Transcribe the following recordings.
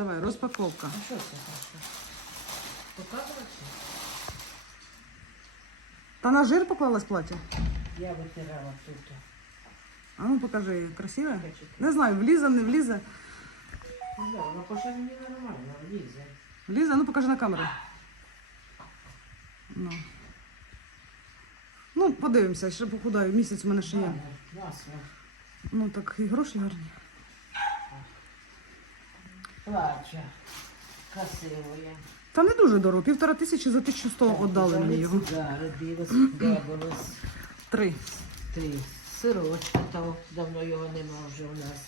Давай, розпаковка. А що це? Показувати? Та на жир поклалась плаття? Я витирала тут. А ну покажи, красиве? Не знаю, влізе, не влізе. Ну, да, воно по ширині нормально, влізе. Влізе, ну покажи на камеру. Ну. Ну, подивимося, ще похудаю. Місяць у мене ще є. Класно. Ну так і гроші гарні. Плача. Красивоє. Та не дуже дорого. Півтора тисячі за 1100 віддали мені його. Зараз дивилась, Три. Три. Сирочка, того давно його нема вже у нас.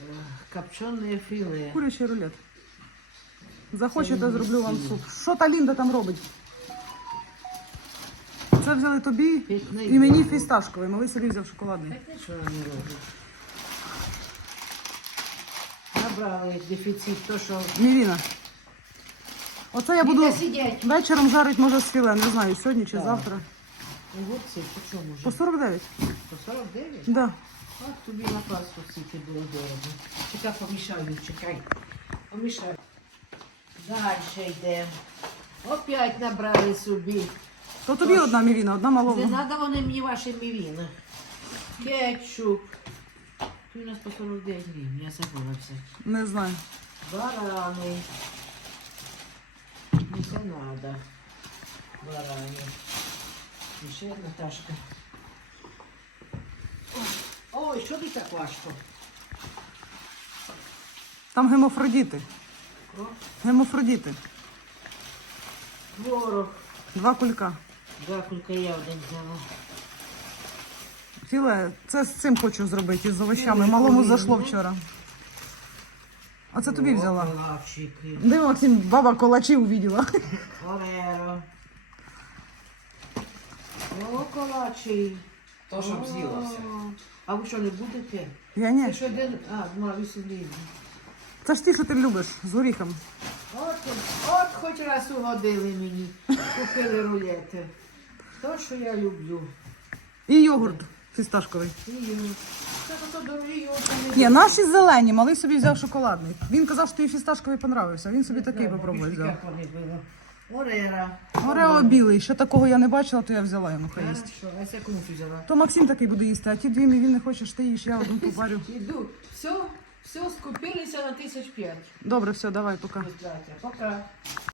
Е, Копчене філе. Курячий рулет. Захочете, зроблю вам суп. Що та Лінда там робить? Це взяли тобі і мені фісташковий. Малий собі взяв шоколадний. Так нічого не робить. Набрали дефіцит, то що Мівіна. Оце я буду сидять. вечором жарити, може, з філе. Не знаю, сьогодні чи Так. завтра. Огурці, по чому По вже? 49. По 49? Да. От тобі на пасту стільки було дорого. Чекай, помішаю, чекай. Помішаю. Далі йдемо. Опять набрали собі. То тобі одна мівіна, одна Не малова. треба вони мені ваші мівіни. Кетчуп. У нас по 49 гривень, я забула все. Не знаю. Барани. Не це надо. Барани. І ще одна ташка. Ой, Ой, що ти так важко? Там гемофродіти. О, Гемофродіти. Творог. Два кулька. Два кулька я один взяла. Філе, це з цим хочу зробити, із овощами. Ну, Малому зашло вчора. А це тобі взяла. Диви, Максим, баба колачі увиділа. Ореро. О, колачі. То, щоб з'їла. А ви що, не будете? Я Ти ні. один, а, два вісім Це ж ті, що ти любиш, з горіхом. От, от хоч раз угодили мені. Купили рулети. То, що я люблю. І йогурт фісташковий. Ні, наші зелені, малий собі взяв шоколадний. Він казав, що тобі фісташковий понравився. Він собі такий попробує взяв. Орера. Орео білий, ще такого я не бачила, то я взяла йому хай їсть. Хорошо, а це кому ти взяла? То Максим такий буде їсти, а ті дві мій він не хочеш, ти їш, я одну поварю. Іду. Все, все, скупилися на тисяч п'ять. Добре, все, давай, пока. Пока.